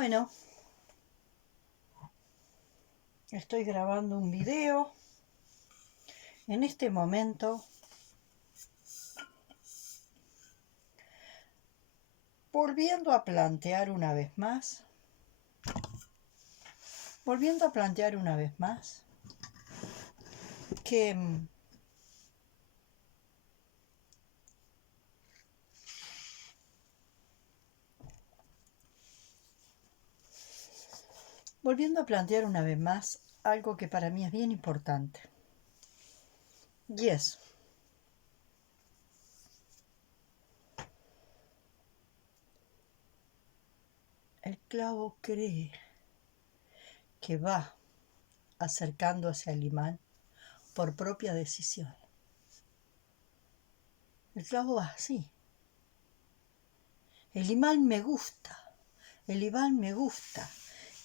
Bueno, estoy grabando un video. En este momento, volviendo a plantear una vez más, que algo que para mí es bien importante. Y es el clavo cree que va acercándose al imán por propia decisión. El clavo va así. El imán me gusta.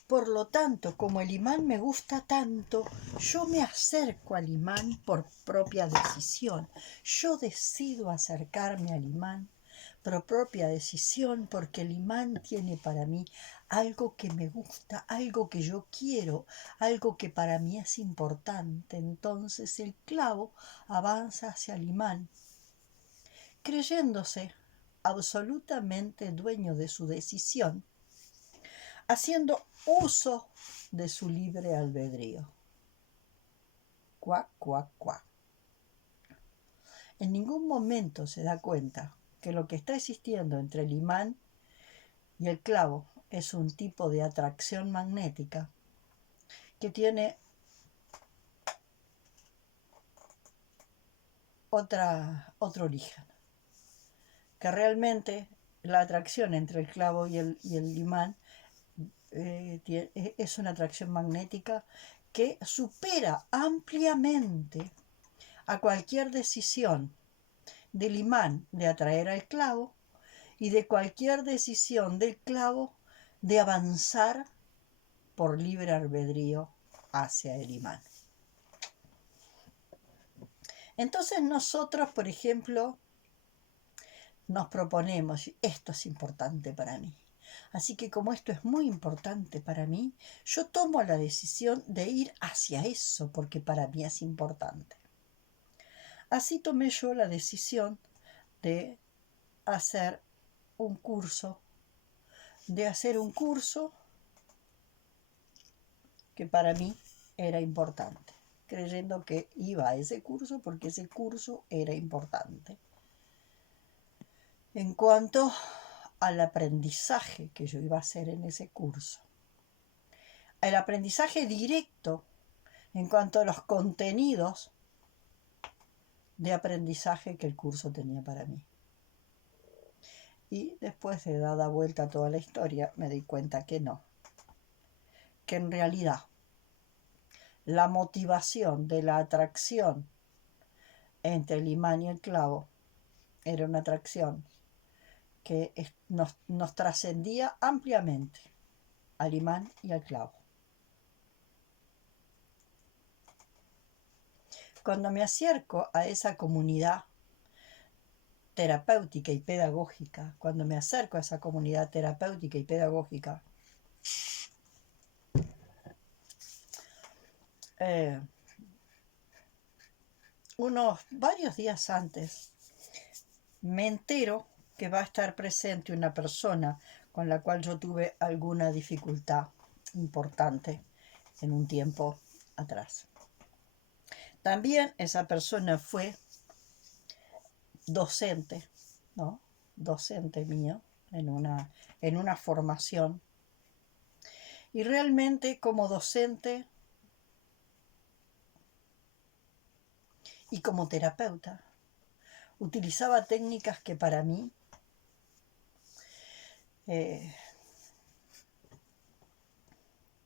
Por lo tanto, como el imán me gusta tanto, yo me acerco al imán por propia decisión. Yo decido acercarme al imán por propia decisión porque el imán tiene para mí algo que me gusta, algo que yo quiero, algo que para mí es importante. Entonces el clavo avanza hacia el imán, creyéndose absolutamente dueño de su decisión, haciendo uso de su libre albedrío. Cuac, cuac, cuac. En ningún momento se da cuenta que lo que está existiendo entre el imán y el clavo es un tipo de atracción magnética que tiene otro origen. Que realmente la atracción entre el clavo y el imán es una atracción magnética que supera ampliamente a cualquier decisión del imán de atraer al clavo y de cualquier decisión del clavo de avanzar por libre albedrío hacia el imán. Entonces nosotros, por ejemplo, nos proponemos, esto es importante para mí. Así que como esto es muy importante para mí, yo tomo la decisión de ir hacia eso porque para mí es importante. Así tomé yo la decisión de hacer un curso que para mí era importante, creyendo que iba a ese curso porque ese curso era importante. En cuanto al aprendizaje que yo iba a hacer en ese curso, el aprendizaje directo en cuanto a los contenidos de aprendizaje que el curso tenía para mí. Y después de dada vuelta a toda la historia, me di cuenta que no, que en realidad la motivación de la atracción entre el imán y el clavo era una atracción que nos trascendía ampliamente al imán y al clavo. Cuando me acerco a esa comunidad terapéutica y pedagógica, unos varios días antes me entero que va a estar presente una persona con la cual yo tuve alguna dificultad importante en un tiempo atrás. También esa persona fue docente, ¿no? Docente mío en una formación. Y realmente como docente y como terapeuta utilizaba técnicas que para mí que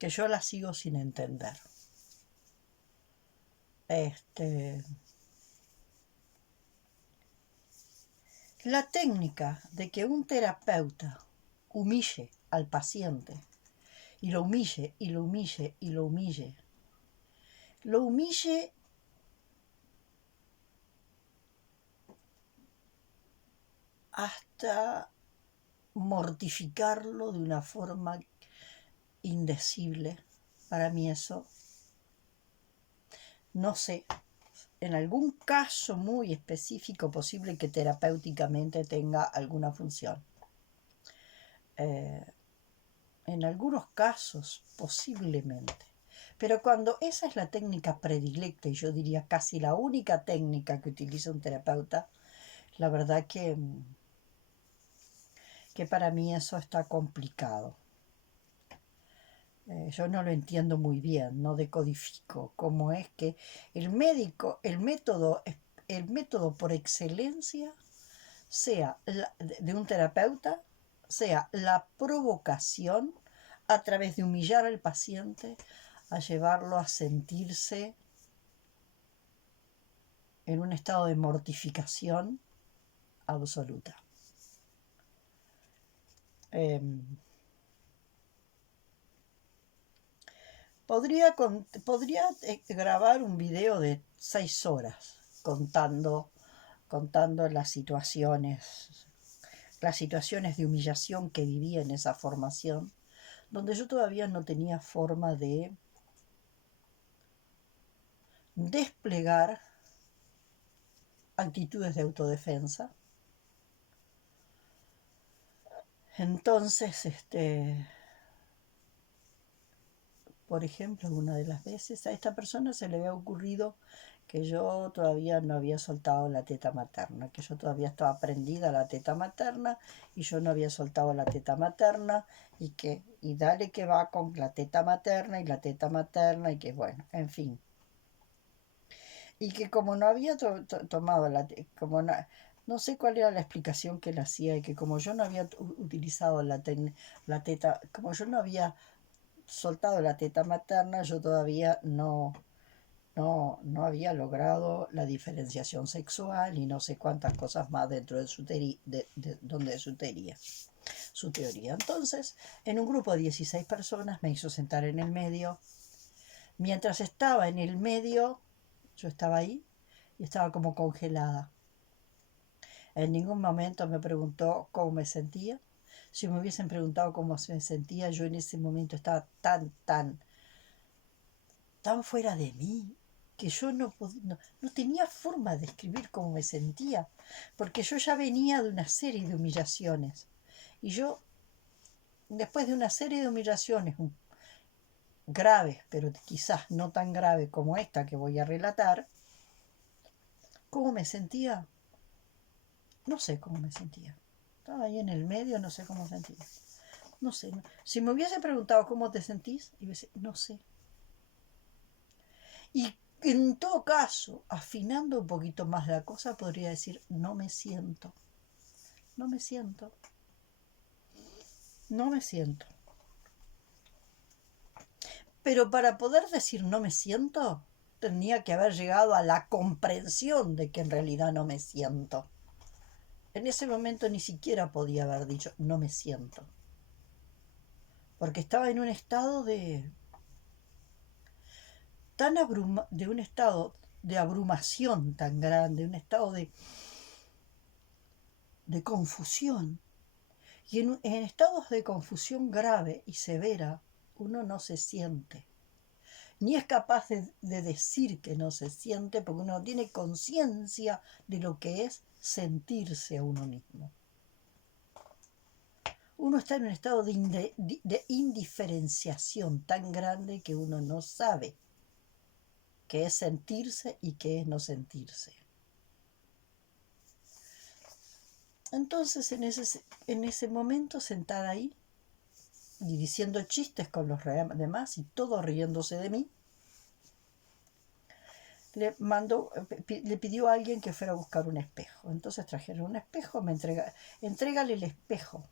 yo las sigo sin entender. La técnica de que un terapeuta humille al paciente y lo humille, y lo humille, y lo humille, lo humille hasta mortificarlo de una forma indecible. Para mí eso, no sé, en algún caso muy específico posible que terapéuticamente tenga alguna función. En algunos casos, posiblemente. Pero cuando esa es la técnica predilecta, y yo diría casi la única técnica que utiliza un terapeuta, la verdad que para mí eso está complicado. Yo no lo entiendo muy bien, no decodifico cómo es que el método por excelencia sea de un terapeuta, sea la provocación a través de humillar al paciente, a llevarlo a sentirse en un estado de mortificación absoluta. Podría grabar un video de 6 horas contando las situaciones de humillación que viví en esa formación, donde yo todavía no tenía forma de desplegar actitudes de autodefensa. Entonces, por ejemplo, una de las veces a esta persona se le había ocurrido que yo todavía no había soltado la teta materna, que yo todavía estaba prendida a la teta materna y yo no había soltado la teta materna y dale que va con la teta materna y la teta materna y que bueno, en fin. Y que como no había tomado no sé cuál era la explicación que él hacía, y que como yo no había utilizado la teta, como yo no había soltado la teta materna, yo todavía no había logrado la diferenciación sexual y no sé cuántas cosas más dentro de su teoría. Entonces, en un grupo de 16 personas me hizo sentar en el medio. Mientras estaba en el medio, yo estaba ahí y estaba como congelada. En ningún momento me preguntó cómo me sentía. Si me hubiesen preguntado cómo me sentía, yo en ese momento estaba tan fuera de mí, que yo no tenía forma de describir cómo me sentía, porque yo ya venía de una serie de humillaciones. Y yo, después de una serie de humillaciones graves, pero quizás no tan graves como esta que voy a relatar, ¿cómo me sentía? No sé cómo me sentía. Estaba ahí en el medio, no sé cómo me sentía. No sé. Si me hubiese preguntado cómo te sentís, iba a decir, no sé. Y en todo caso, afinando un poquito más la cosa, podría decir, no me siento. No me siento. No me siento. Pero para poder decir no me siento, tenía que haber llegado a la comprensión de que en realidad no me siento. En ese momento ni siquiera podía haber dicho no me siento. Porque estaba en un estado de un estado de abrumación tan grande, un estado de confusión. Y en estados de confusión grave y severa, uno no se siente. Ni es capaz de decir que no se siente, porque uno no tiene conciencia de lo que es sentirse a uno mismo. Uno está en un estado de indiferenciación tan grande que uno no sabe qué es sentirse y qué es no sentirse. Entonces, en ese momento, sentada ahí y diciendo chistes con los demás y todos riéndose de mí, le pidió a alguien que fuera a buscar un espejo. Entonces trajeron un espejo, entrégale el espejo.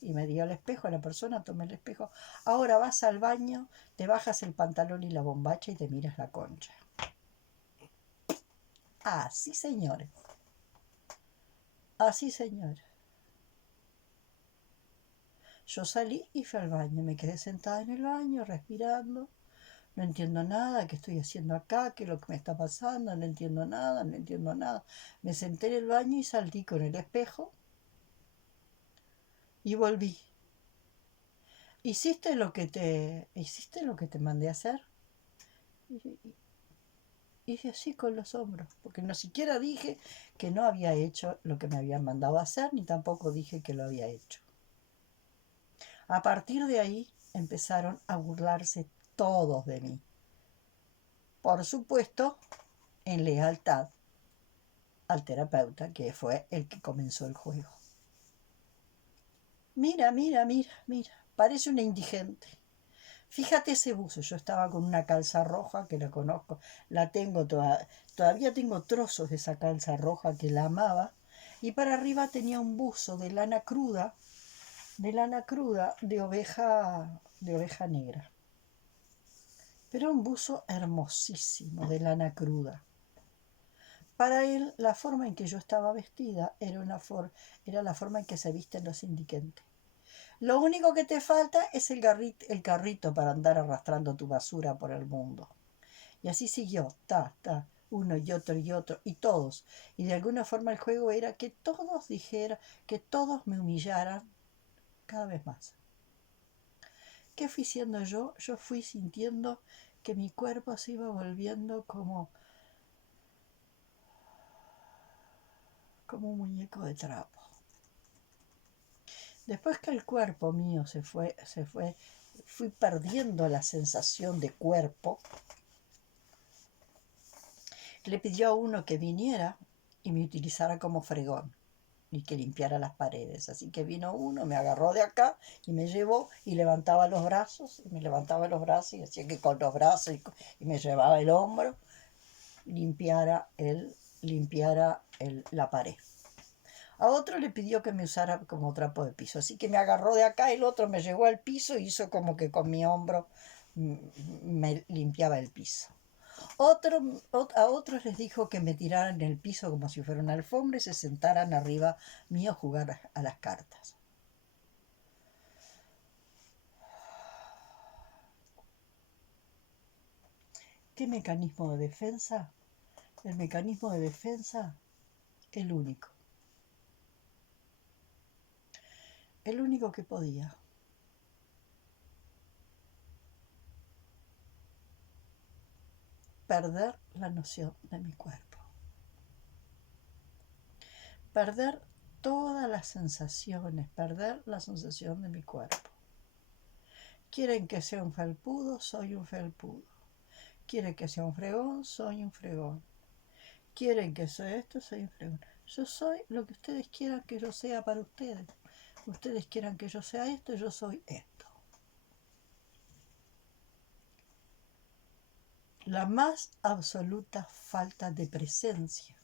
Y me dio el espejo a la persona, tomé el espejo. Ahora vas al baño, te bajas el pantalón y la bombacha y te miras la concha. Así, señores. Así, señores. Yo salí y fui al baño. Me quedé sentada en el baño, respirando. No entiendo nada, qué estoy haciendo acá, qué es lo que me está pasando, no entiendo nada. Me senté en el baño y salí con el espejo y volví. ¿hiciste lo que te mandé a hacer? Y hice así con los hombros, porque no siquiera dije que no había hecho lo que me habían mandado a hacer, ni tampoco dije que lo había hecho. A partir de ahí empezaron a burlarse todos de mí. Por supuesto, en lealtad al terapeuta, que fue el que comenzó el juego. Mira, mira, mira, mira, parece una indigente. Fíjate ese buzo, yo estaba con una calza roja que la conozco, la tengo todavía tengo trozos de esa calza roja que la amaba, y para arriba tenía un buzo de lana cruda, de oveja negra. Pero un buzo hermosísimo de lana cruda. Para él, la forma en que yo estaba vestida era la forma en que se visten los indigentes. Lo único que te falta es el carrito para andar arrastrando tu basura por el mundo. Y así siguió, uno y otro, y todos. Y de alguna forma el juego era que todos dijeran, que todos me humillaran cada vez más. ¿Qué fui siendo yo? Yo fui sintiendo que mi cuerpo se iba volviendo como un muñeco de trapo. Después que el cuerpo mío se fue, fui perdiendo la sensación de cuerpo. Le pidió a uno que viniera y me utilizara como fregón y que limpiara las paredes. Así que vino uno, me agarró de acá y me llevó y levantaba los brazos, y me levantaba los brazos y hacía que con los brazos y me llevaba el hombro, limpiara la pared. A otro le pidió que me usara como trapo de piso, así que me agarró de acá, el otro me llevó al piso y hizo como que con mi hombro me limpiaba el piso. A otros les dijo que me tiraran en el piso como si fuera una alfombra y se sentaran arriba mío a jugar a las cartas. ¿Qué mecanismo de defensa? El mecanismo de defensa, el único. El único que podía. Perder la noción de mi cuerpo. Perder todas las sensaciones, perder la sensación de mi cuerpo. Quieren que sea un felpudo, soy un felpudo. Quieren que sea un fregón, soy un fregón. Quieren que sea esto, soy un fregón. Yo soy lo que ustedes quieran que yo sea para ustedes. Ustedes quieran que yo sea esto, yo soy esto. La más absoluta falta de presencia.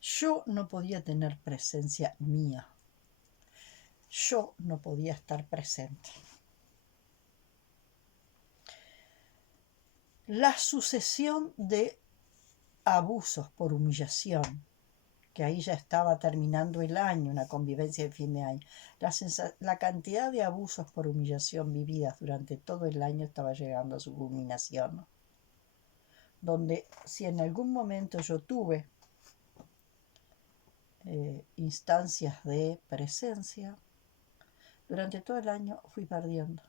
Yo no podía tener presencia mía. Yo no podía estar presente. La sucesión de abusos por humillación, que ahí ya estaba terminando el año, una convivencia de fin de año, la cantidad de abusos por humillación vividas durante todo el año estaba llegando a su culminación, donde si en algún momento yo tuve instancias de presencia, durante todo el año fui perdiendo,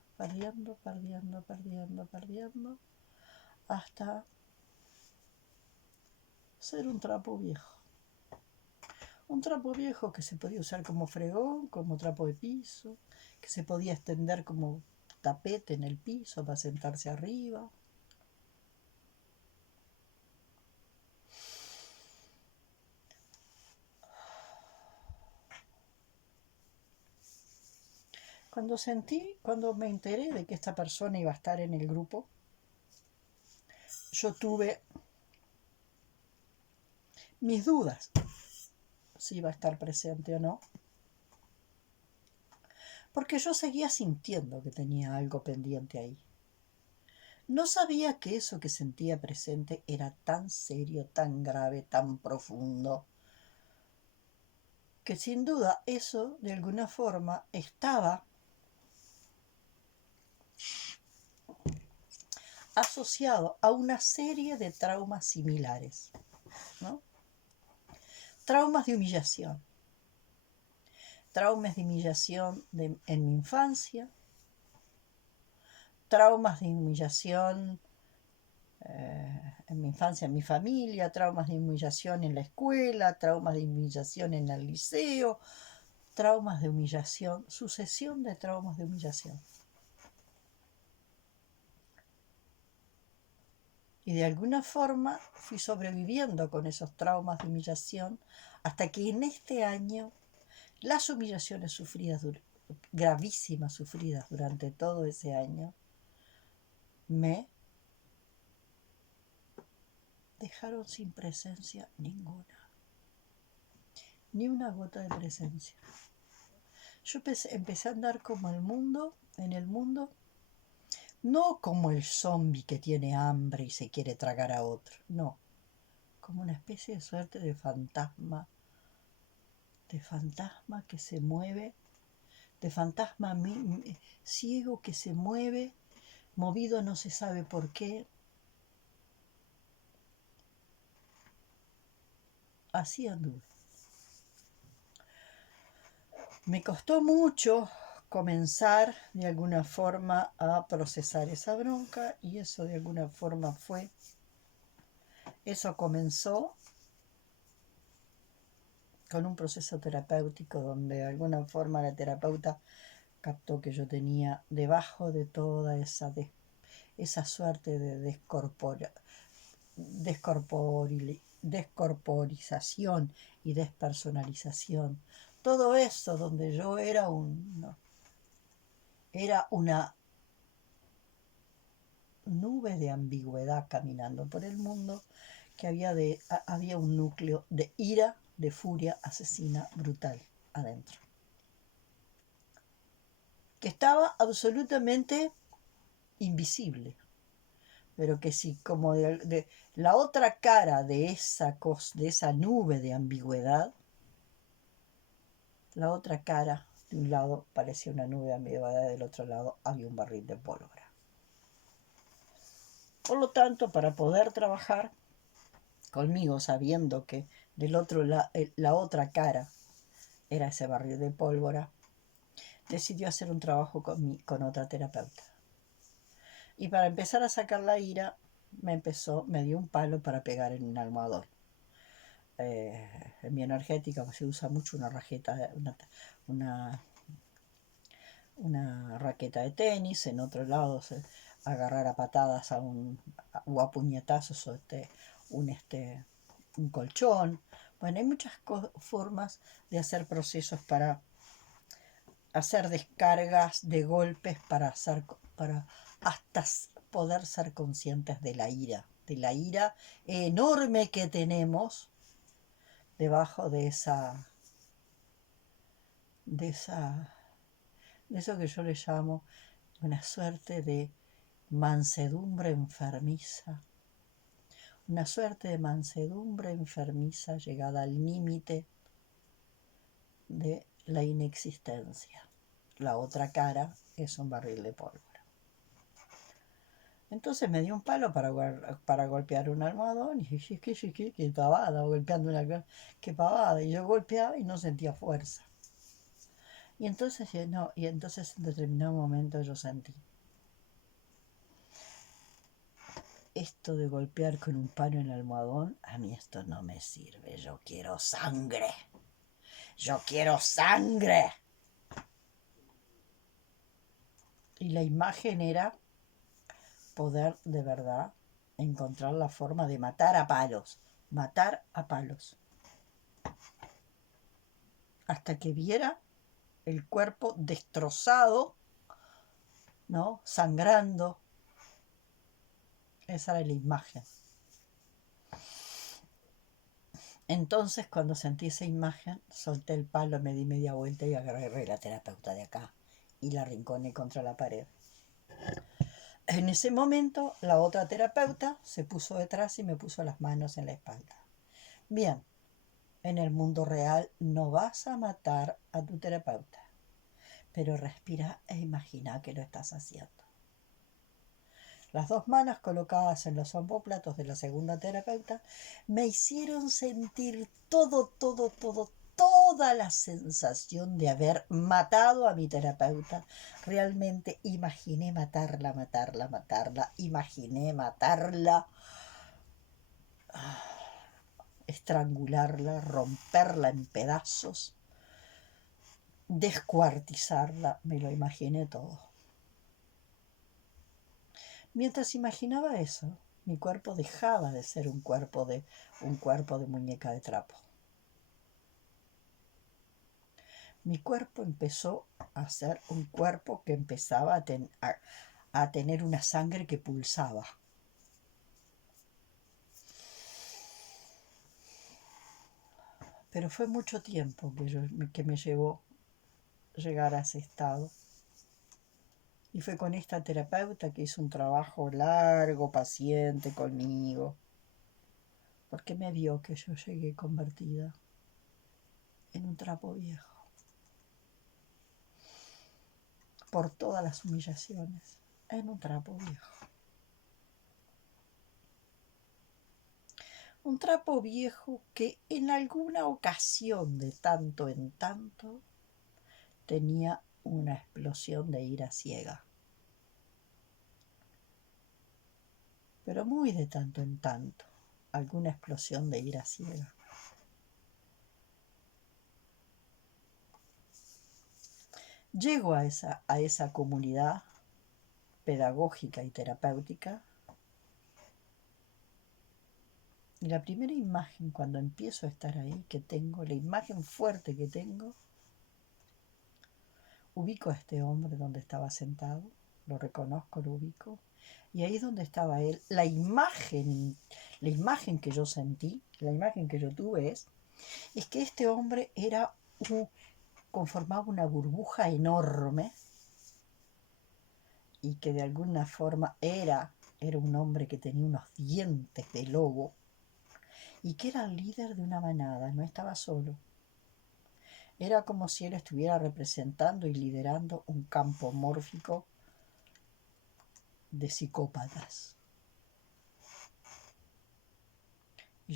hasta ser un trapo viejo. Un trapo viejo que se podía usar como fregón, como trapo de piso, que se podía extender como tapete en el piso para sentarse arriba. Cuando me enteré de que esta persona iba a estar en el grupo, yo tuve mis dudas si iba a estar presente o no, porque yo seguía sintiendo que tenía algo pendiente ahí. No sabía que eso que sentía presente era tan serio, tan grave, tan profundo, que sin duda eso de alguna forma estaba asociado a una serie de traumas similares, ¿no? Traumas de humillación. traumas de humillación en mi infancia, traumas de humillación en mi infancia, en mi familia, traumas de humillación en la escuela, traumas de humillación en el liceo, traumas de humillación, sucesión de traumas de humillación. Y de alguna forma fui sobreviviendo con esos traumas de humillación hasta que en este año las humillaciones sufridas, gravísimas sufridas durante todo ese año, me dejaron sin presencia ninguna. Ni una gota de presencia. Yo empecé a andar como en el mundo, no como el zombi que tiene hambre y se quiere tragar a otro, no, como una especie de suerte de fantasma que se mueve, de fantasma ciego que se mueve, movido no se sabe por qué. Así anduve. Me costó mucho comenzar de alguna forma a procesar esa bronca y eso de alguna forma eso comenzó con un proceso terapéutico donde de alguna forma la terapeuta captó que yo tenía debajo de toda esa suerte de descorporización y despersonalización, todo eso donde yo era una nube de ambigüedad caminando por el mundo, que había un núcleo de ira, de furia asesina brutal adentro, que estaba absolutamente invisible, pero que sí, como de la otra cara de esa nube de ambigüedad, la otra cara, de un lado parecía una nube de ambigüedad, del otro lado había un barril de pólvora. Por lo tanto, para poder trabajar conmigo, sabiendo que del otro la otra cara era ese barril de pólvora, decidió hacer un trabajo con otra terapeuta. Y para empezar a sacar la ira, me dio un palo para pegar en un almohadón. En mi energética se usa mucho una raqueta de tenis, en otro lado agarrar a patadas o a puñetazos un colchón. Bueno, hay muchas formas de hacer procesos para hacer descargas de golpes para hasta poder ser conscientes de la ira enorme que tenemos debajo de eso que yo le llamo una suerte de mansedumbre enfermiza, llegada al límite de la inexistencia. La otra cara es un barril de pólvora. Entonces me dio un palo para golpear un almohadón y dije, qué pavada, golpeando qué pavada. Y yo golpeaba y no sentía fuerza. Y entonces en determinado momento yo sentí, esto de golpear con un palo en el almohadón, a mí esto no me sirve, yo quiero sangre. Y la imagen era poder de verdad encontrar la forma de matar a palos, hasta que viera el cuerpo destrozado, ¿no? Sangrando. Esa era la imagen. Entonces, cuando sentí esa imagen, solté el palo, me di media vuelta y agarré la terapeuta de acá y la arrinconé contra la pared. En ese momento, la otra terapeuta se puso detrás y me puso las manos en la espalda. Bien, en el mundo real no vas a matar a tu terapeuta, pero respira e imagina que lo estás haciendo. Las dos manos colocadas en los omóplatos de la segunda terapeuta me hicieron sentir todo toda la sensación de haber matado a mi terapeuta. Realmente imaginé matarla, matarla, matarla, imaginé matarla, estrangularla, romperla en pedazos, descuartizarla, me lo imaginé todo. Mientras imaginaba eso, mi cuerpo dejaba de ser un cuerpo de muñeca de trapo. Mi cuerpo empezó a ser un cuerpo que empezaba a tener una sangre que pulsaba. Pero fue mucho tiempo que me llevó llegar a ese estado. Y fue con esta terapeuta que hizo un trabajo largo, paciente conmigo, porque me vio que yo llegué convertida en un trapo viejo, por todas las humillaciones, en un trapo viejo. Un trapo viejo que en alguna ocasión, de tanto en tanto, tenía una explosión de ira ciega. Pero muy de tanto en tanto, alguna explosión de ira ciega. Llego a esa comunidad pedagógica y terapéutica, y la primera imagen cuando empiezo a estar ahí, que tengo, la imagen fuerte que tengo, ubico a este hombre donde estaba sentado, lo reconozco, lo ubico, y ahí donde estaba él, la imagen que yo sentí, la imagen que yo tuve es que este hombre conformaba una burbuja enorme y que de alguna forma era un hombre que tenía unos dientes de lobo y que era el líder de una manada, no estaba solo. Era como si él estuviera representando y liderando un campo mórfico de psicópatas. Y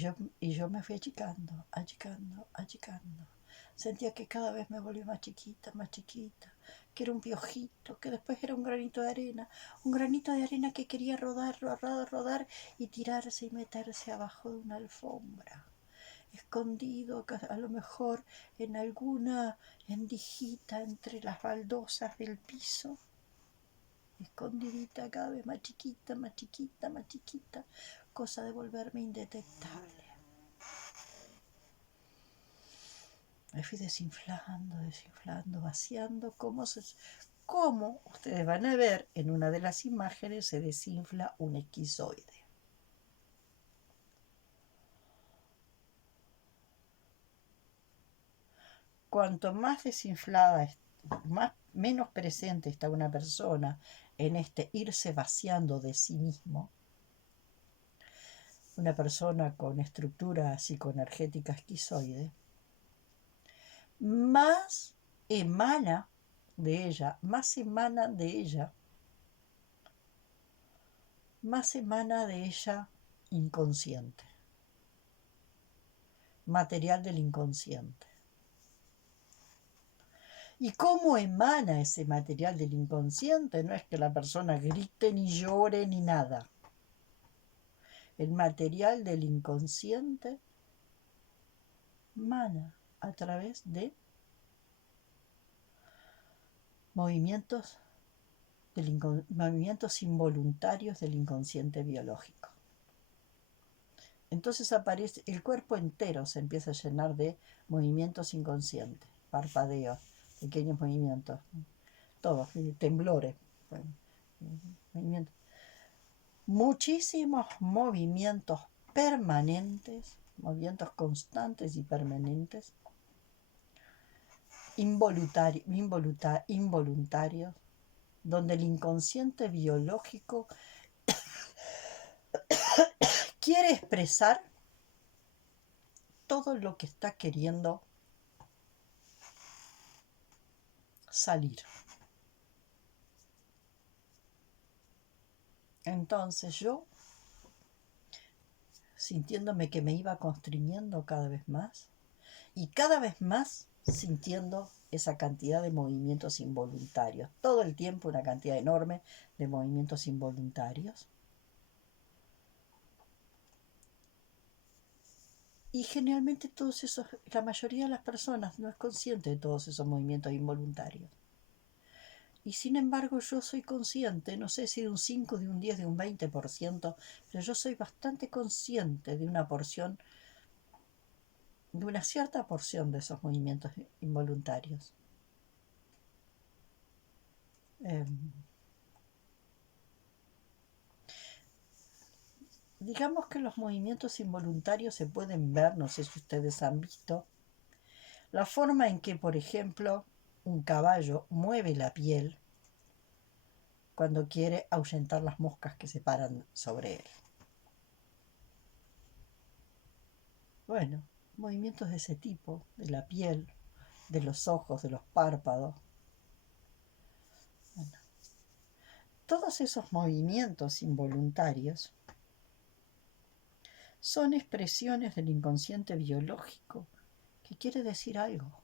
yo me fui achicando, achicando, achicando. Sentía que cada vez me volvía más chiquita, que era un piojito, que después era un granito de arena que quería rodar, rodar, rodar y tirarse y meterse abajo de una alfombra, escondido a lo mejor en alguna endijita entre las baldosas del piso, escondidita cada vez más chiquita, más chiquita, más chiquita, cosa de volverme indetectable. Me fui desinflando, desinflando, vaciando, como ustedes van a ver en una de las imágenes se desinfla un esquizoide. Cuanto más desinflada, menos presente está una persona en este irse vaciando de sí mismo, una persona con estructura psicoenergética esquizoide, más emana de ella, más emana de ella inconsciente, material del inconsciente. ¿Y cómo emana ese material del inconsciente? No es que la persona grite, ni llore, ni nada. El material del inconsciente emana a través de movimientos involuntarios del inconsciente biológico. Entonces aparece, el cuerpo entero se empieza a llenar de movimientos inconscientes, parpadeos, pequeños movimientos, todos, temblores, movimientos. Muchísimos movimientos permanentes, movimientos constantes y permanentes, involuntarios, donde el inconsciente biológico quiere expresar todo lo que está queriendo salir. Entonces yo, sintiéndome que me iba constriñendo cada vez más, y cada vez más sintiendo esa cantidad de movimientos involuntarios. Todo el tiempo una cantidad enorme de movimientos involuntarios. Y generalmente la mayoría de las personas no es consciente de todos esos movimientos involuntarios. Y sin embargo yo soy consciente, no sé si de un 5, de un 10, de un 20%, pero yo soy bastante consciente de una porción, de una cierta porción de esos movimientos involuntarios. Digamos que los movimientos involuntarios se pueden ver, no sé si ustedes han visto, la forma en que, por ejemplo, un caballo mueve la piel cuando quiere ahuyentar las moscas que se paran sobre él. Bueno, movimientos de ese tipo, de la piel, de los ojos, de los párpados. Bueno, todos esos movimientos involuntarios son expresiones del inconsciente biológico que quiere decir algo.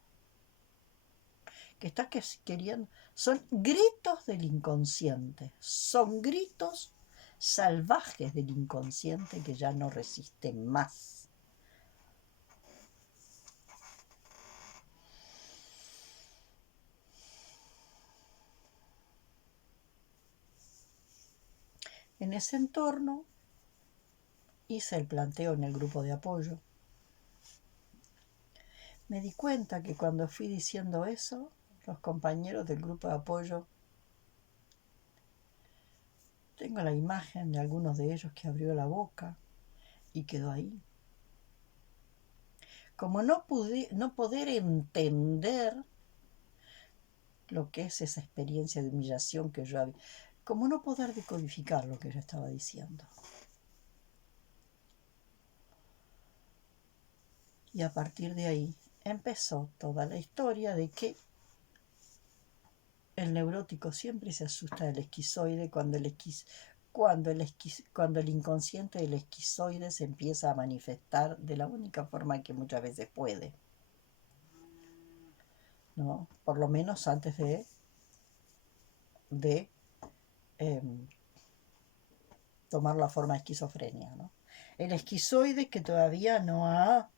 Que está queriendo, son gritos del inconsciente, son gritos salvajes del inconsciente que ya no resisten más. En ese entorno hice el planteo en el grupo de apoyo. Me di cuenta que cuando fui diciendo eso, los compañeros del grupo de apoyo, tengo la imagen de algunos de ellos que abrió la boca y quedó ahí. Como no poder entender lo que es esa experiencia de humillación que yo había, como no poder decodificar lo que yo estaba diciendo. Y a partir de ahí empezó toda la historia de que el neurótico siempre se asusta del esquizoide cuando el inconsciente del esquizoide se empieza a manifestar de la única forma que muchas veces puede, ¿no? Por lo menos antes de tomar la forma de esquizofrenia, ¿no? El esquizoide que todavía no ha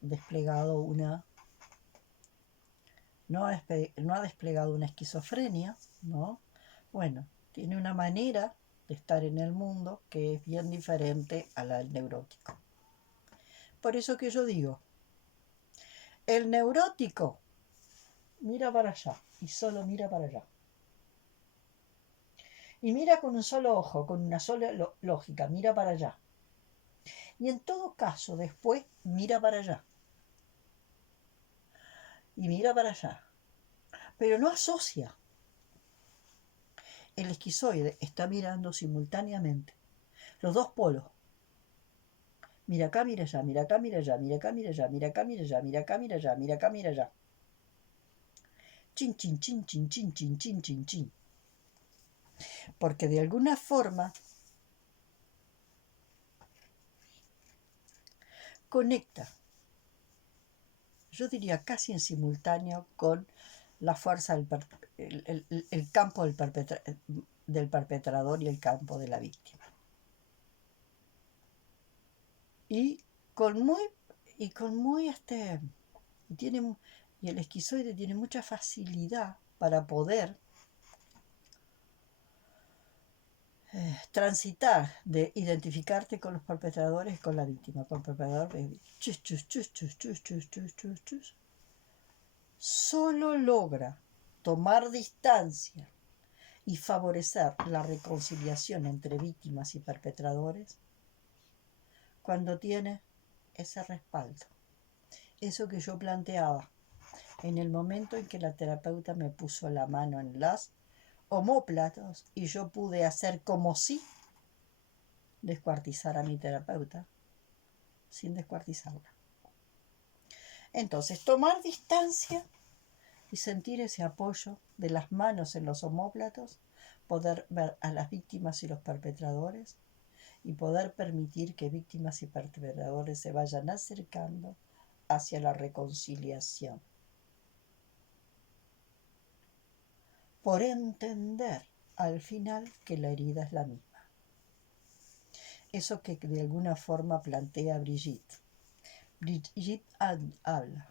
desplegado no ha desplegado una esquizofrenia, ¿no? Bueno, tiene una manera de estar en el mundo que es bien diferente a la del neurótico. Por eso que yo digo, el neurótico mira para allá y solo mira para allá. Y mira con un solo ojo, con una sola lógica, mira para allá. Y en todo caso, después mira para allá. Y mira para allá. Pero no asocia. El esquizoide está mirando simultáneamente los dos polos. Mira acá, mira allá, mira acá, mira allá, mira acá, mira allá, mira acá, mira allá, mira acá, mira allá, mira acá, mira allá. Chin, chin, chin, chin, chin, chin, chin, chin, chin. Porque de alguna forma conecta, yo diría casi en simultáneo, con la fuerza el campo del perpetrador y el campo de la víctima. Y el esquizoide tiene mucha facilidad para poder transitar de identificarte con los perpetradores con la víctima, con el perpetrador, chus, chus, chus, chus, chus, chus, chus, chus, chus. Solo logra tomar distancia y favorecer la reconciliación entre víctimas y perpetradores cuando tiene ese respaldo. Eso que yo planteaba en el momento en que la terapeuta me puso la mano en las omóplatos y yo pude hacer como si descuartizar a mi terapeuta sin descuartizarla. Entonces, tomar distancia y sentir ese apoyo de las manos en los omóplatos, poder ver a las víctimas y los perpetradores y poder permitir que víctimas y perpetradores se vayan acercando hacia la reconciliación. Por entender al final que la herida es la misma. Eso que de alguna forma plantea Brigitte. Brigitte habla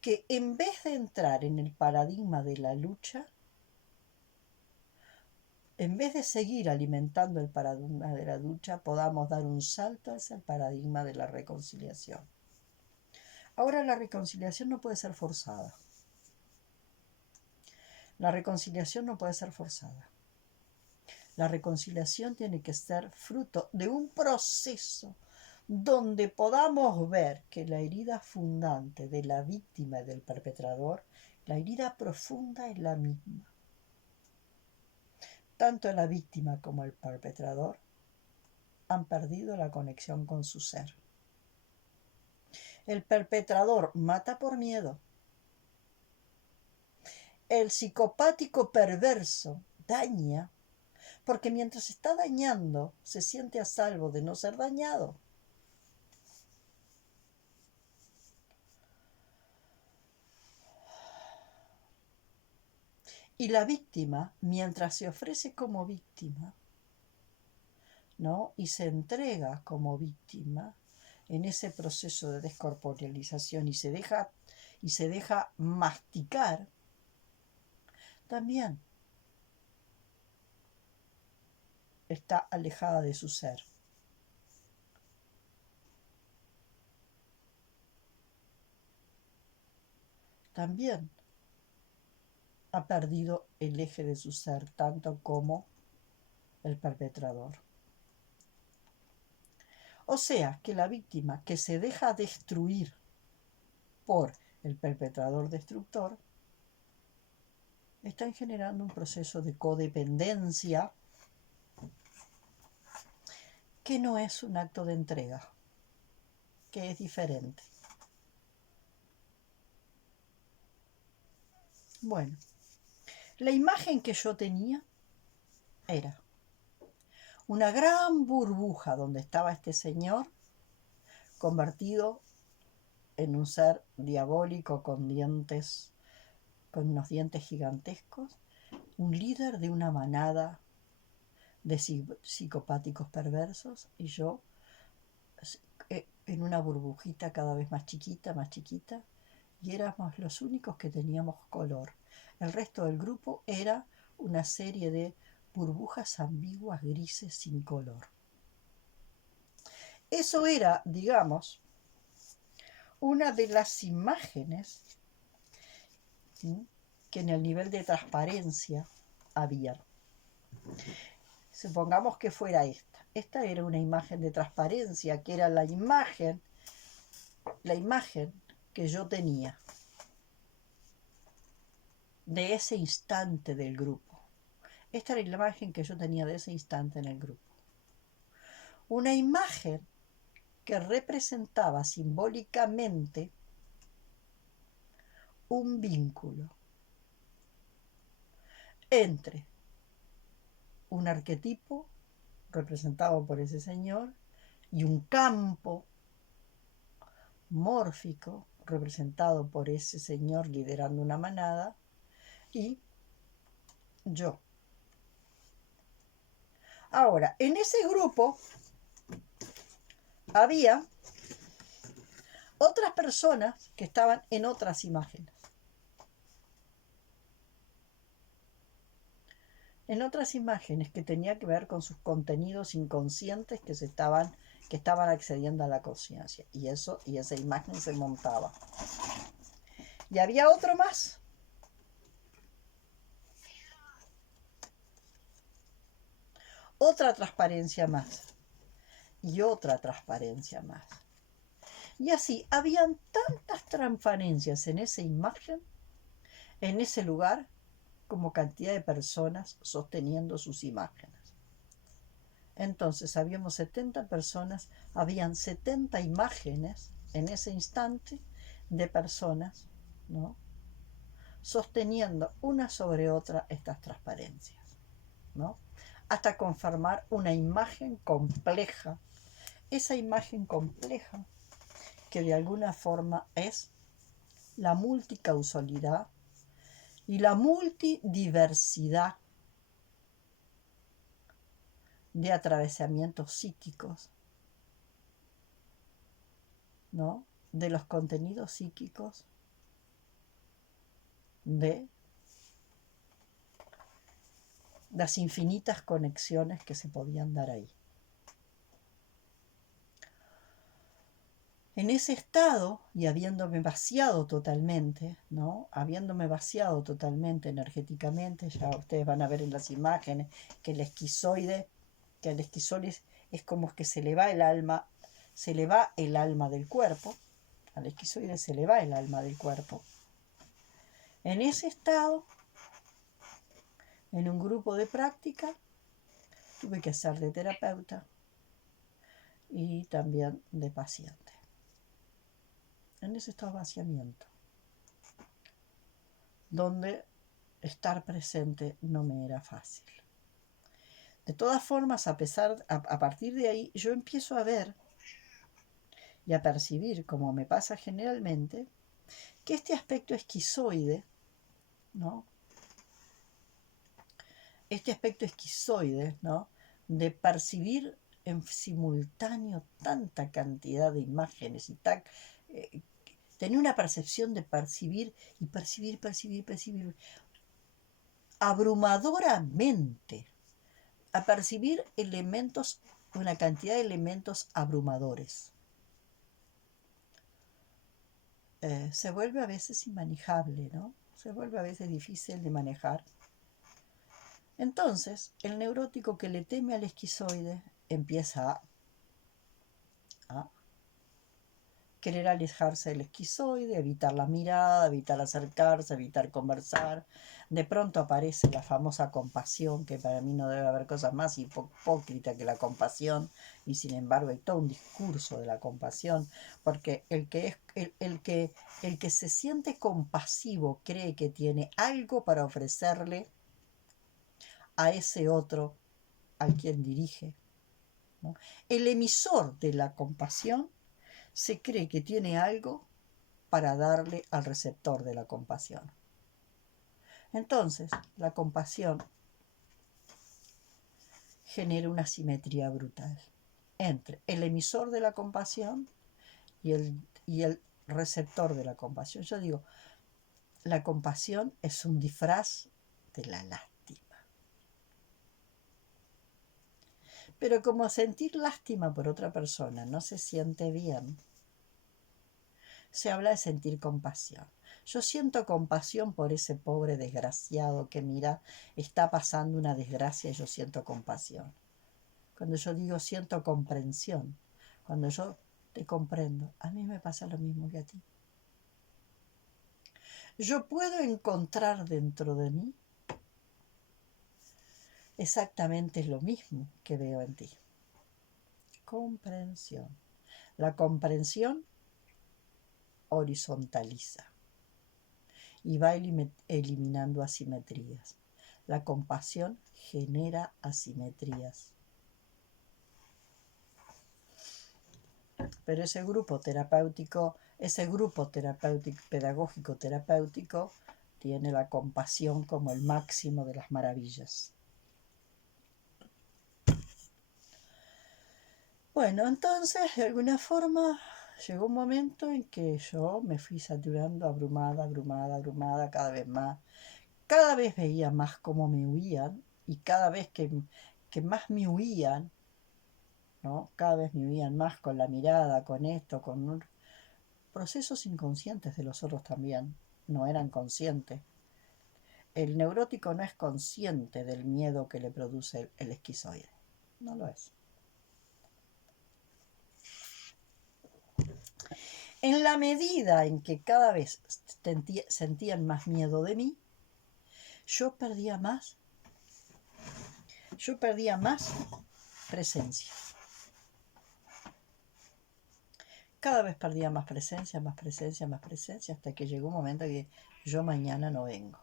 que en vez de entrar en el paradigma de la lucha, en vez de seguir alimentando el paradigma de la lucha, podamos dar un salto hacia el paradigma de la reconciliación. Ahora, la reconciliación no puede ser forzada. La reconciliación no puede ser forzada. La reconciliación tiene que ser fruto de un proceso donde podamos ver que la herida fundante de la víctima y del perpetrador, la herida profunda es la misma. Tanto la víctima como el perpetrador han perdido la conexión con su ser. El perpetrador mata por miedo. El psicopático perverso daña porque mientras está dañando se siente a salvo de no ser dañado. Y la víctima, mientras se ofrece como víctima, ¿no? Y se entrega como víctima en ese proceso de descorporealización y se deja masticar, también está alejada de su ser. También ha perdido el eje de su ser, tanto como el perpetrador. O sea, que la víctima que se deja destruir por el perpetrador destructor están generando un proceso de codependencia que no es un acto de entrega, que es diferente. Bueno, la imagen que yo tenía era una gran burbuja donde estaba este señor convertido en un ser diabólico con unos dientes gigantescos, un líder de una manada de psicopáticos perversos, y yo en una burbujita cada vez más chiquita, y éramos los únicos que teníamos color. El resto del grupo era una serie de burbujas ambiguas grises sin color. Eso era, digamos, una de las imágenes que en el nivel de transparencia había. Supongamos que fuera esta. Esta era una imagen de transparencia, que era la imagen que yo tenía de ese instante del grupo. Esta era la imagen que yo tenía de ese instante en el grupo. Una imagen que representaba simbólicamente un vínculo entre un arquetipo representado por ese señor y un campo mórfico representado por ese señor liderando una manada y yo. Ahora, en ese grupo había otras personas que estaban en otras imágenes. En otras imágenes que tenían que ver con sus contenidos inconscientes que estaban accediendo a la conciencia. Y esa imagen se montaba. Y había otro más. Otra transparencia más. Y otra transparencia más. Y así, habían tantas transparencias en esa imagen, en ese lugar, como cantidad de personas sosteniendo sus imágenes. Entonces, habíamos 70 personas, habían 70 imágenes en ese instante de personas, ¿no?, sosteniendo una sobre otra estas transparencias, ¿no? hasta conformar una imagen compleja. Esa imagen compleja que de alguna forma es la multicausalidad y la multidiversidad de atravesamientos psíquicos, ¿no? De los contenidos psíquicos de las infinitas conexiones que se podían dar ahí. En ese estado, y habiéndome vaciado totalmente, ¿no? Habiéndome vaciado totalmente energéticamente, ya ustedes van a ver en las imágenes que el esquizoide es como que se le va el alma del cuerpo, al esquizoide se le va el alma del cuerpo. En ese estado, en un grupo de práctica, tuve que ser de terapeuta y también de paciente. En ese estado de vaciamiento, donde estar presente no me era fácil. De todas formas, a partir de ahí, yo empiezo a ver y a percibir, como me pasa generalmente, que este aspecto esquizoide, ¿no? Este aspecto esquizoide, ¿no? De percibir en simultáneo tanta cantidad de imágenes y tener una percepción de percibir y percibir abrumadoramente, a percibir elementos, una cantidad de elementos abrumadores. Se vuelve a veces inmanejable, ¿no? Se vuelve a veces difícil de manejar. Entonces, el neurótico que le teme al esquizoide empieza a querer alejarse del esquizoide, evitar la mirada, evitar acercarse, evitar conversar. De pronto aparece la famosa compasión, que para mí no debe haber cosa más hipócrita que la compasión, y sin embargo hay todo un discurso de la compasión, porque el que se siente compasivo cree que tiene algo para ofrecerle a ese otro al quien dirige, ¿no? El emisor de la compasión se cree que tiene algo para darle al receptor de la compasión. Entonces, la compasión genera una simetría brutal entre el emisor de la compasión y el receptor de la compasión. Yo digo, la compasión es un disfraz de la lástima. Pero como sentir lástima por otra persona no se siente bien, se habla de sentir compasión. Yo siento compasión por ese pobre desgraciado que, mira, está pasando una desgracia y yo siento compasión. Cuando yo digo siento comprensión, cuando yo te comprendo, a mí me pasa lo mismo que a ti. Yo puedo encontrar dentro de mí exactamente lo mismo que veo en ti. Comprensión. La comprensión horizontaliza y va eliminando asimetrías. La compasión genera asimetrías. Pero ese grupo pedagógico terapéutico, tiene la compasión como el máximo de las maravillas. Bueno, entonces, de alguna forma, llegó un momento en que yo me fui saturando, abrumada, cada vez más. Cada vez veía más cómo me huían, y cada vez que más me huían, ¿no? Cada vez me huían más con la mirada, con esto, con procesos inconscientes de los otros también, no eran conscientes. El neurótico no es consciente del miedo que le produce el esquizoide, no lo es. En la medida en que cada vez sentían más miedo de mí, yo perdía más presencia. Cada vez perdía más presencia, hasta que llegó un momento que yo mañana no vengo,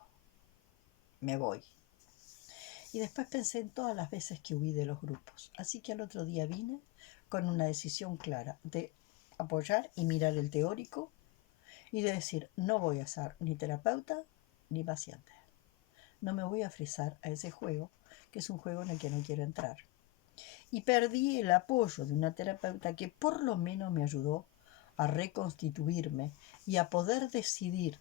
me voy. Y después pensé en todas las veces que huí de los grupos. Así que al otro día vine con una decisión clara de apoyar y mirar el teórico y de decir, no voy a ser ni terapeuta ni paciente. No me voy a frisar a ese juego, que es un juego en el que no quiero entrar. Y perdí el apoyo de una terapeuta que por lo menos me ayudó a reconstituirme y a poder decidir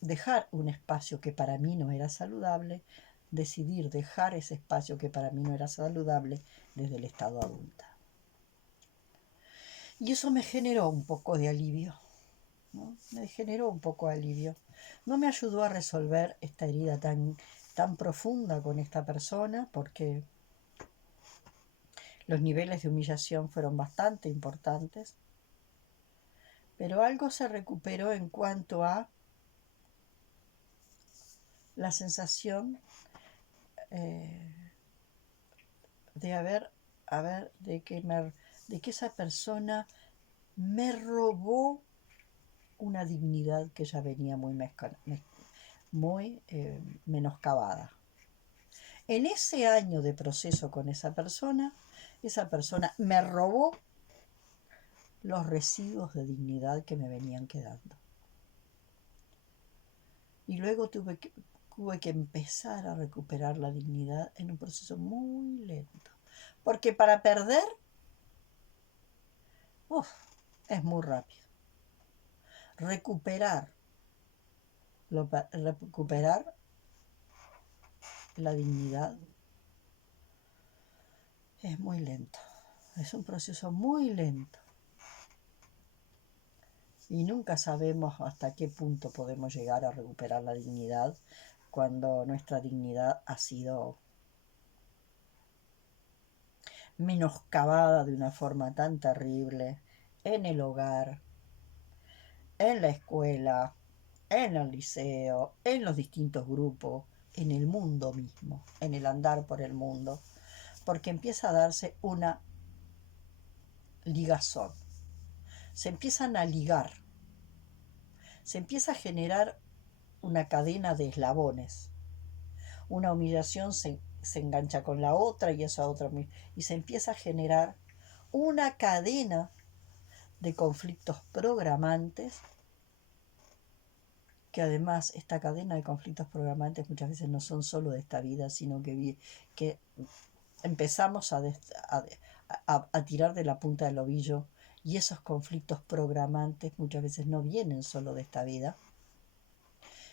dejar un espacio que para mí no era saludable, decidir dejar ese espacio que para mí no era saludable desde el estado adulta. Y eso me generó un poco de alivio, ¿no? Me generó un poco de alivio. No me ayudó a resolver esta herida tan profunda con esta persona, porque los niveles de humillación fueron bastante importantes, pero algo se recuperó en cuanto a la sensación de que esa persona me robó una dignidad que ya venía muy menoscabada. En ese año de proceso con esa persona me robó los residuos de dignidad que me venían quedando. Y luego tuve que empezar a recuperar la dignidad en un proceso muy lento. Porque para perder, es muy rápido. Recuperar la dignidad es muy lento. Es un proceso muy lento. Y nunca sabemos hasta qué punto podemos llegar a recuperar la dignidad cuando nuestra dignidad ha sido menoscabada de una forma tan terrible en el hogar, en la escuela, en el liceo, en los distintos grupos, en el mundo mismo, en el andar por el mundo, porque empieza a darse una ligazón. Se empiezan a ligar, se empieza a generar una cadena de eslabones. Una humillación se engancha con la otra y esa otra, y se empieza a generar una cadena de conflictos programantes, que además esta cadena de conflictos programantes muchas veces no son solo de esta vida, sino que empezamos a tirar de la punta del ovillo, y esos conflictos programantes muchas veces no vienen solo de esta vida,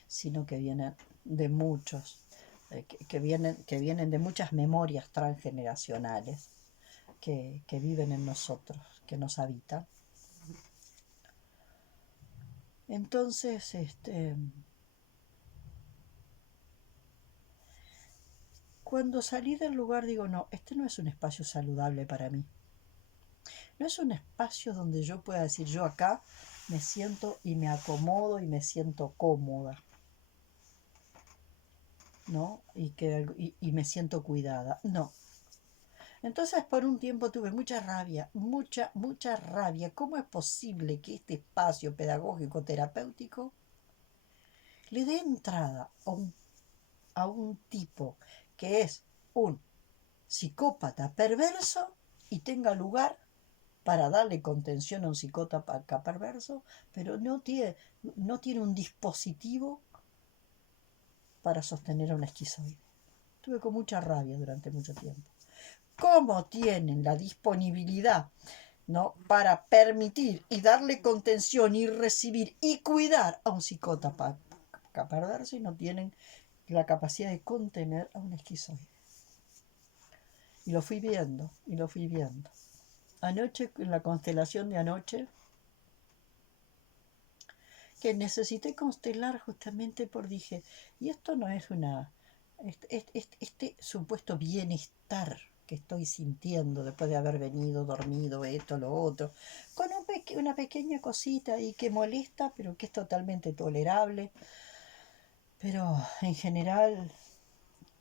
sino que vienen de muchos, que vienen de muchas memorias transgeneracionales que viven en nosotros, que nos habitan. Entonces, cuando salí del lugar digo, no, este no es un espacio saludable para mí. No es un espacio donde yo pueda decir, yo acá me siento y me acomodo y me siento cómoda, ¿no? Y me siento cuidada. No. Entonces por un tiempo tuve mucha rabia, mucha rabia. ¿Cómo es posible que este espacio pedagógico terapéutico le dé entrada a un tipo que es un psicópata perverso y tenga lugar para darle contención a un psicópata perverso, pero no tiene un dispositivo para sostener a un esquizoide? Tuve con mucha rabia durante mucho tiempo. ¿Cómo tienen la disponibilidad, ¿no?, para permitir y darle contención y recibir y cuidar a un psicópata perverso y no tienen la capacidad de contener a un esquizoide? Y lo fui viendo. Anoche, en la constelación de anoche, que necesité constelar justamente porque dije, y esto no es este supuesto bienestar que estoy sintiendo después de haber venido, dormido, esto, lo otro, con una pequeña cosita ahí que molesta, pero que es totalmente tolerable. Pero en general,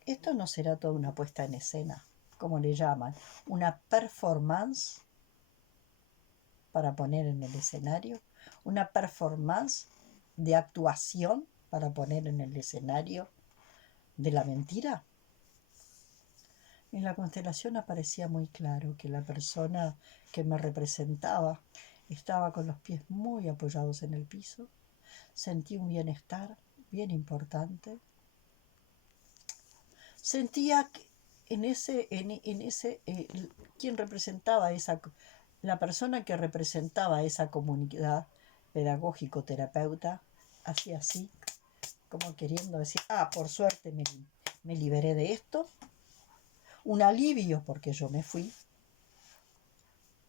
esto no será toda una puesta en escena, como le llaman, una performance para poner en el escenario, una performance de actuación para poner en el escenario de la mentira? En la constelación aparecía muy claro que la persona que me representaba estaba con los pies muy apoyados en el piso, sentí un bienestar bien importante, sentía que quien representaba la persona que representaba esa comunidad pedagógico-terapeuta, hacía así, como queriendo decir, por suerte me liberé de esto, un alivio porque yo me fui,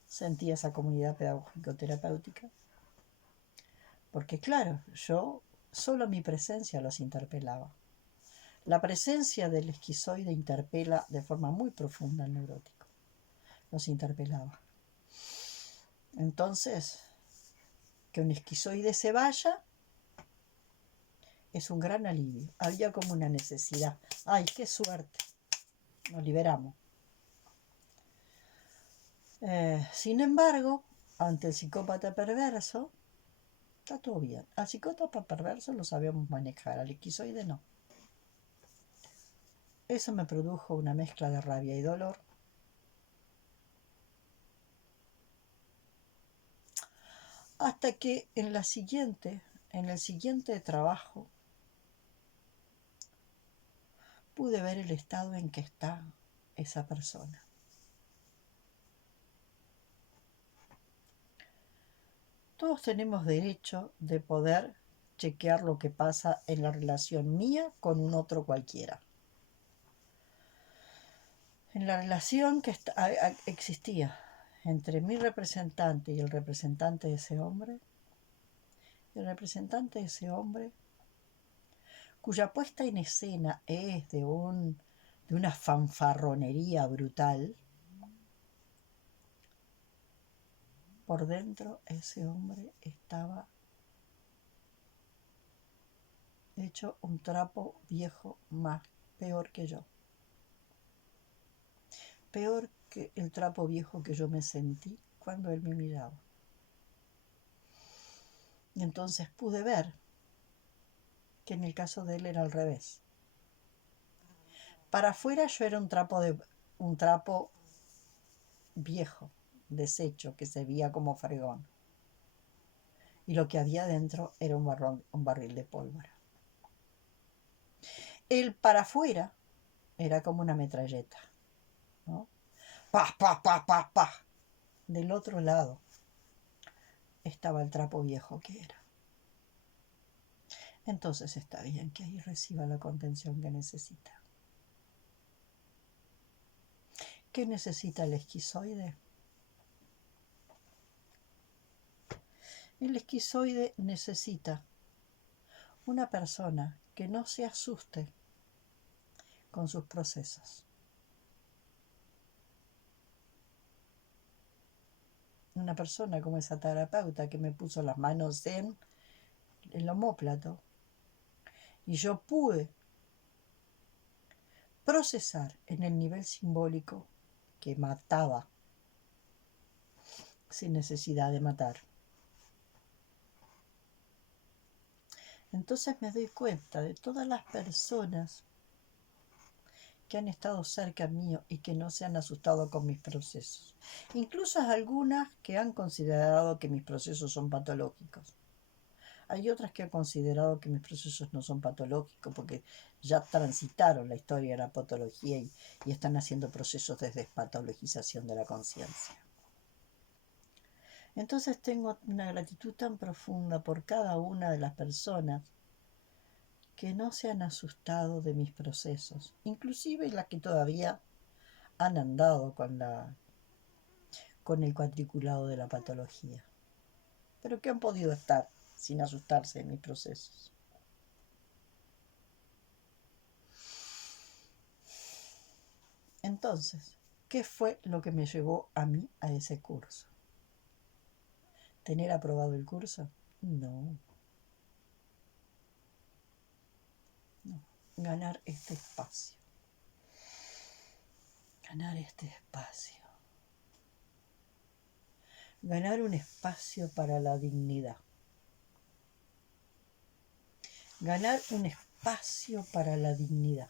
sentí esa comunidad pedagógico-terapéutica, porque claro, yo solo mi presencia los interpelaba. La presencia del esquizoide interpela de forma muy profunda al neurótico. Los interpelaba. Entonces, que un esquizoide se vaya es un gran alivio. Había como una necesidad. ¡Ay, qué suerte! Nos liberamos. Sin embargo, ante el psicópata perverso, está todo bien. Al psicópata perverso lo sabemos manejar, al esquizoide no. Eso me produjo una mezcla de rabia y dolor. Hasta que en el siguiente trabajo, pude ver el estado en que está esa persona. Todos tenemos derecho de poder chequear lo que pasa en la relación mía con un otro cualquiera. En la relación que existía entre mi representante y el representante de ese hombre, cuya puesta en escena es de una fanfarronería brutal, por dentro ese hombre estaba hecho un trapo viejo peor que yo. Peor que el trapo viejo que yo me sentí cuando él me miraba. Y entonces pude ver que en el caso de él era al revés. Para afuera yo era un trapo viejo, deshecho, que se veía como fregón. Y lo que había dentro era un barril de pólvora. El para afuera era como una metralleta, ¿no? ¡Pah, pah, pah, pah, pah! Del otro lado estaba el trapo viejo que era. Entonces está bien que ahí reciba la contención que necesita. ¿Qué necesita el esquizoide? El esquizoide necesita una persona que no se asuste con sus procesos. Una persona como esa terapeuta que me puso las manos en el omóplato y yo pude procesar en el nivel simbólico que mataba sin necesidad de matar. Entonces me doy cuenta de todas las personas que han estado cerca mío y que no se han asustado con mis procesos. Incluso algunas que han considerado que mis procesos son patológicos. Hay otras que han considerado que mis procesos no son patológicos porque ya transitaron la historia de la patología y están haciendo procesos de despatologización de la conciencia. Entonces tengo una gratitud tan profunda por cada una de las personas que no se han asustado de mis procesos, inclusive las que todavía han andado con el cuadriculado de la patología, pero que han podido estar sin asustarse de mis procesos. Entonces, ¿qué fue lo que me llevó a mí a ese curso? ¿Tener aprobado el curso? No. Ganar este espacio. Ganar este espacio. Ganar un espacio para la dignidad. ganar un espacio para la dignidad.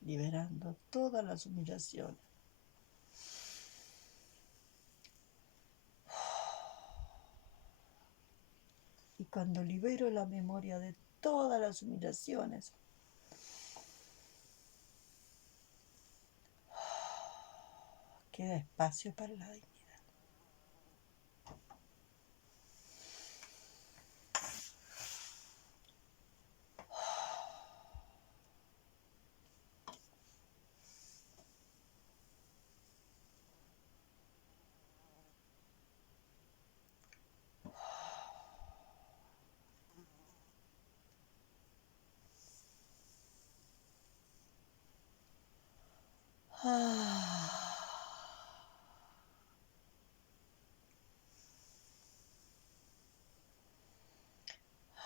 Liberando todas las humillaciones. Y cuando libero la memoria de todas las humillaciones, queda espacio para la dignidad.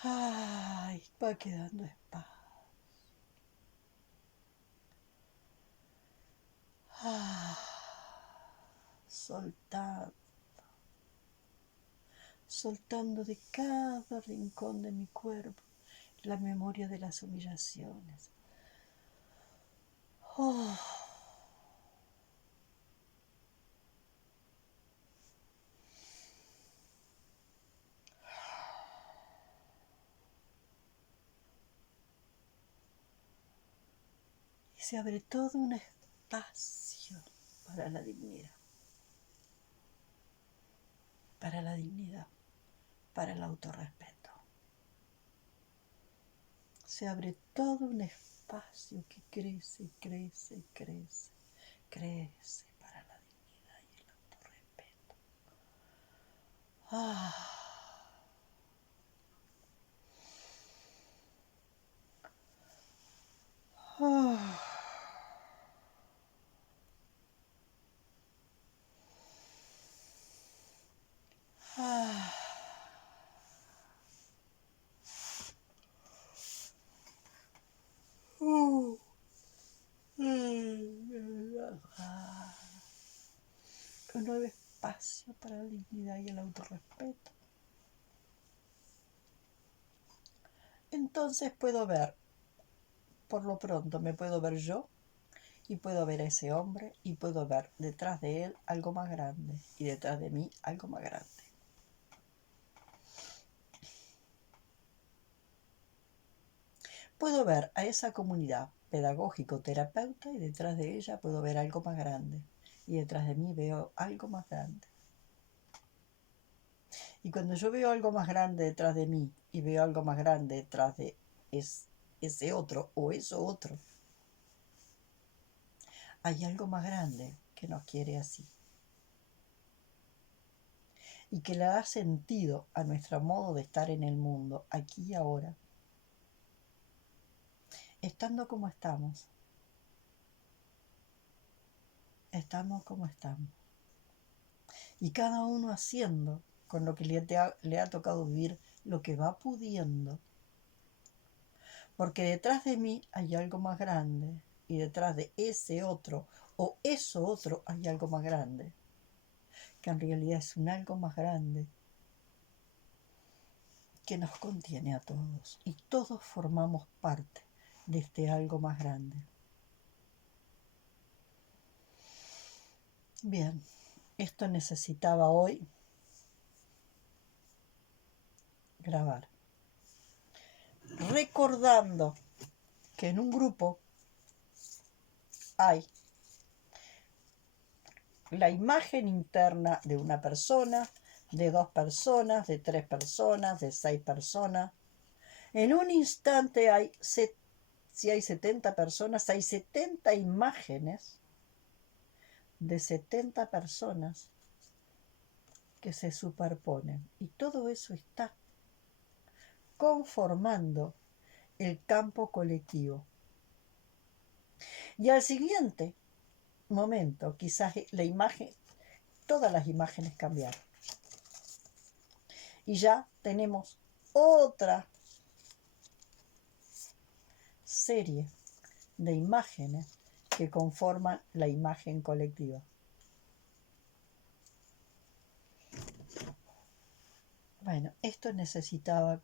Ay, va quedando espacio. Soltando, soltando de cada rincón de mi cuerpo la memoria de las humillaciones. Y se abre todo un espacio para la dignidad. Para la dignidad, para el autorrespeto. Se abre todo un espacio que crece, crece, crece, crece para la dignidad y el autorrespeto. Un nuevo espacio para la dignidad y el autorrespeto. Entonces puedo ver, por lo pronto me puedo ver yo, y puedo ver a ese hombre, y puedo ver detrás de él algo más grande, y detrás de mí algo más grande. Puedo ver a esa comunidad pedagógico-terapeuta, y detrás de ella puedo ver algo más grande, y detrás de mí veo algo más grande. Y cuando yo veo algo más grande detrás de mí, y veo algo más grande detrás de ese otro o eso otro, hay algo más grande que nos quiere así. Y que le da sentido a nuestro modo de estar en el mundo, aquí y ahora. Estando como estamos. Estamos como estamos. Y cada uno haciendo con lo que le ha tocado vivir, lo que va pudiendo. Porque detrás de mí hay algo más grande, y detrás de ese otro o eso otro hay algo más grande, que en realidad es un algo más grande que nos contiene a todos, y todos formamos parte de este algo más grande. Bien, esto necesitaba hoy grabar, recordando que en un grupo hay la imagen interna de una persona, de 2 personas, de 3 personas, de 6 personas. En un instante si hay 70 personas, hay 70 imágenes de 70 personas que se superponen. Y todo eso está conformando el campo colectivo. Y al siguiente momento, quizás la imagen, todas las imágenes cambiaron. Y ya tenemos otra serie de imágenes que conforman la imagen colectiva. Bueno, esto necesitaba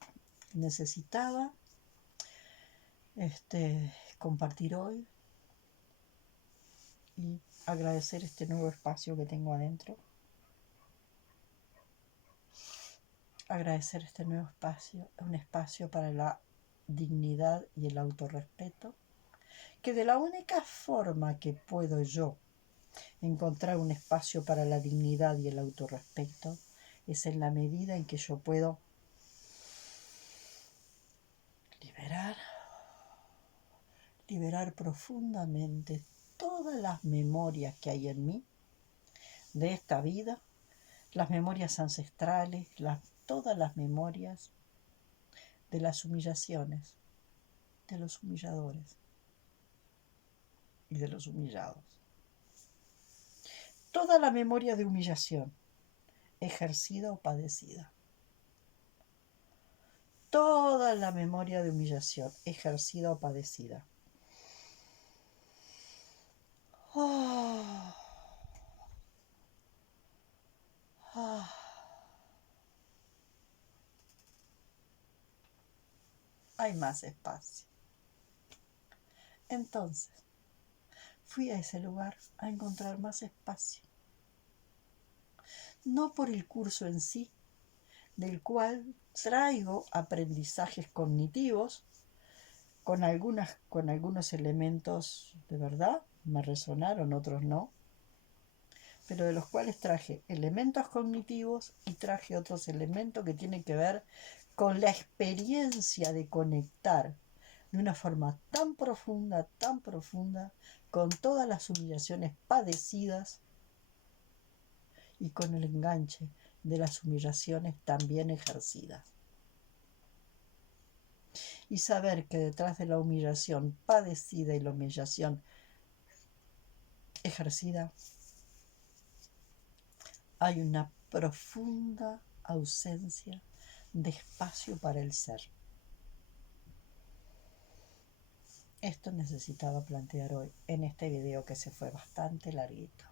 compartir hoy y agradecer este nuevo espacio que tengo adentro. Agradecer este nuevo espacio, un espacio para la dignidad y el autorrespeto, que de la única forma que puedo yo encontrar un espacio para la dignidad y el autorrespeto es en la medida en que yo puedo liberar profundamente todas las memorias que hay en mí de esta vida, las memorias ancestrales, todas las memorias de las humillaciones, de los humilladores y de los humillados. Toda la memoria de humillación, ejercida o padecida. Toda la memoria de humillación, ejercida o padecida. Oh. Oh. Hay más espacio. Entonces, fui a ese lugar a encontrar más espacio. No por el curso en sí, del cual traigo aprendizajes cognitivos, con algunos elementos de verdad, me resonaron, otros no, pero de los cuales traje elementos cognitivos y traje otros elementos que tienen que ver con la experiencia de conectar de una forma tan profunda, con todas las humillaciones padecidas y con el enganche de las humillaciones también ejercidas. Y saber que detrás de la humillación padecida y la humillación ejercida hay una profunda ausencia de espacio para el ser. Esto necesitaba plantear hoy en este video que se fue bastante larguito.